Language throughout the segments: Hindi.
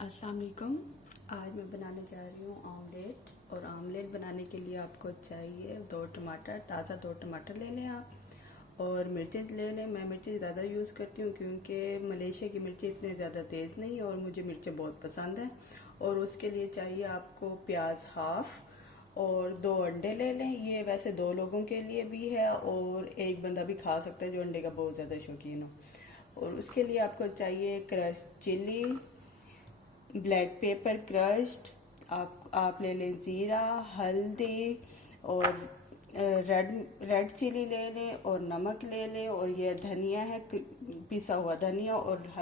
अस्सलाम वालेकुम। आज मैं बनाने जा रही हूँ ऑमलेट। और ऑमलेट बनाने के लिए आपको चाहिए 2 टमाटर, ताज़ा 2 टमाटर ले लें आप, और मिर्चें ले लें। मैं मिर्चें ज़्यादा यूज़ करती हूँ क्योंकि मलेशिया की मिर्चें इतने ज़्यादा तेज़ नहीं है और मुझे मिर्चें बहुत पसंद हैं। और उसके लिए चाहिए आपको प्याज हाफ और 2 अंडे ले लें। ये वैसे 2 लोगों के लिए भी है और एक बंदा भी खा सकता है जो अंडे का बहुत ज़्यादा शौकीन हो। और उसके लिए आपको चाहिए crush chilli, black pepper crushed, आप ले लें ज़ीरा, हल्दी और रेड चिली ले लें और नमक ले लें। और ये धनिया है, पिसा हुआ धनिया, और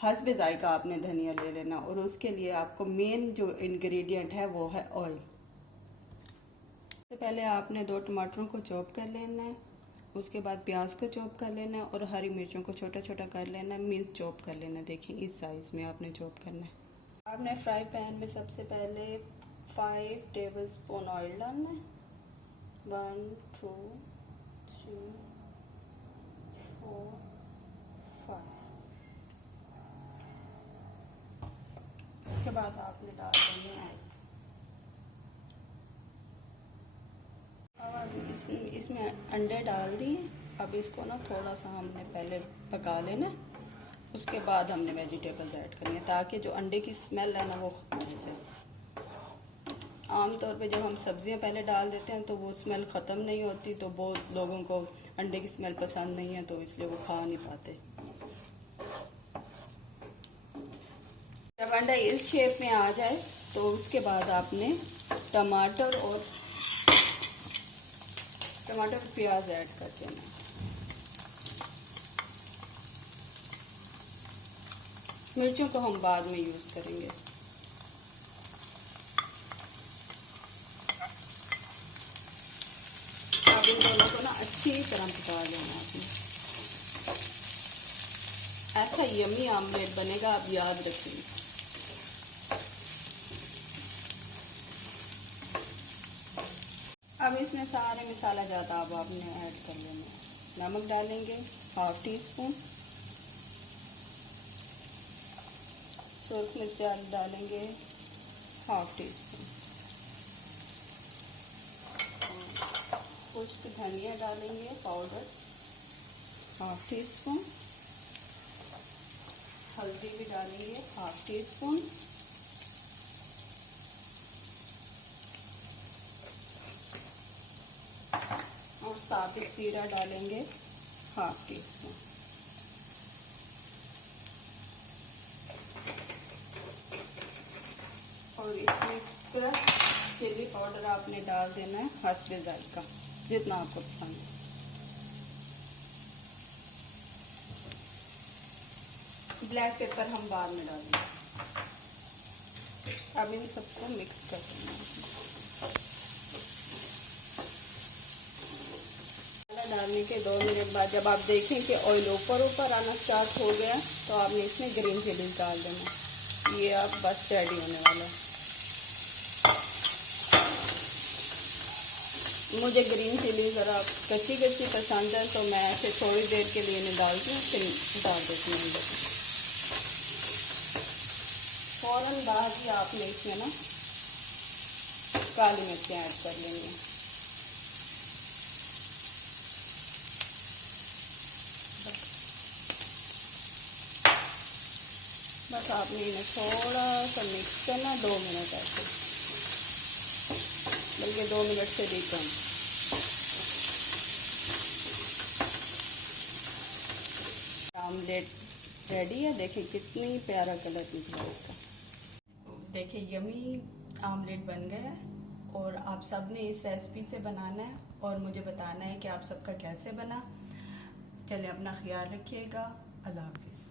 हस्बे जायका आपने धनिया ले लेना। और उसके लिए आपको मेन जो इंग्रेडिएंट है वो है ऑयल। सबसे पहले आपने 2 टमाटरों को चॉप कर लेना है, उसके बाद प्याज को चॉप कर लेना है और हरी मिर्चों को छोटा छोटा कर लेना है, मिर्च चॉप कर लेना है। देखिए इस साइज़ में आपने चॉप करना है। आपने फ्राई पैन में सबसे पहले 5 टेबल स्पून ऑयल डालना है। 1 2 3 4 5। इसके बाद आपने डाल देंगे एग। अब इसमें अंडे डाल दिए। अब इसको ना थोड़ा सा हमने पहले पका लेना, उसके बाद हमने वेजिटेबल्स ऐड करनी है ताकि जो अंडे की स्मेल है ना वो ख़त्म हो जाए। आमतौर पे जब हम सब्जियां पहले डाल देते हैं तो वो स्मेल ख़त्म नहीं होती, तो बहुत लोगों को अंडे की स्मेल पसंद नहीं है तो इसलिए वो खा नहीं पाते। जब अंडा इस शेप में आ जाए तो उसके बाद आपने टमाटर और प्याज ऐड कर देना। मिर्चों को हम बाद में यूज़ करेंगे। अब इन दोनों को ना अच्छी तरह पका लेना आपने। ऐसा यमी ऑमलेट बनेगा, आप याद रखिए। अब इसमें सारे मसाला ज़्यादा अब आपने ऐड कर लेना। नमक डालेंगे 1/2 टीस्पून, सुरख मिर्च डालेंगे 1/2 टीस्पून, खुश्क धनिया डालेंगे पाउडर 1/2 टीस्पून, हल्दी भी डालेंगे 1/2 टीस्पून, और साबित जीरा डालेंगे 1/2 टीस्पून। और इसमें क्रश चिली पाउडर आपने डाल देना है हस्बे जायका, जितना आपको पसंद है। ब्लैक पेपर हम बाद में डालेंगे। अब इन सबको मिक्स कर देना। डालने के 2 मिनट बाद जब आप देखें कि ऑयल ऊपर आना स्टार्ट हो गया तो आपने इसमें ग्रीन चिलीज डाल देना। ये अब बस रेडी होने वाला है। मुझे ग्रीन चिली ज़रा कच्ची पसंद है तो मैं ऐसे थोड़ी देर के लिए इन्हें डालती हूँ, फिर डाल देती हूँ। फ़ौरन बाद ही आपने इसमें ना काली मिर्चें ऐड कर लेंगे। बस आपने इन्हें थोड़ा सा मिक्स करना 2 मिनट ऐसे, बल्कि 2 मिनट से भी कम। ऑमलेट रेडी है। देखिए कितनी प्यारा कलर निकला इसका। देखिए यमी ऑमलेट बन गया है। और आप सब ने इस रेसिपी से बनाना है और मुझे बताना है कि आप सबका कैसे बना। चलिए अपना ख्याल रखिएगा। अल्लाह हाफिज़।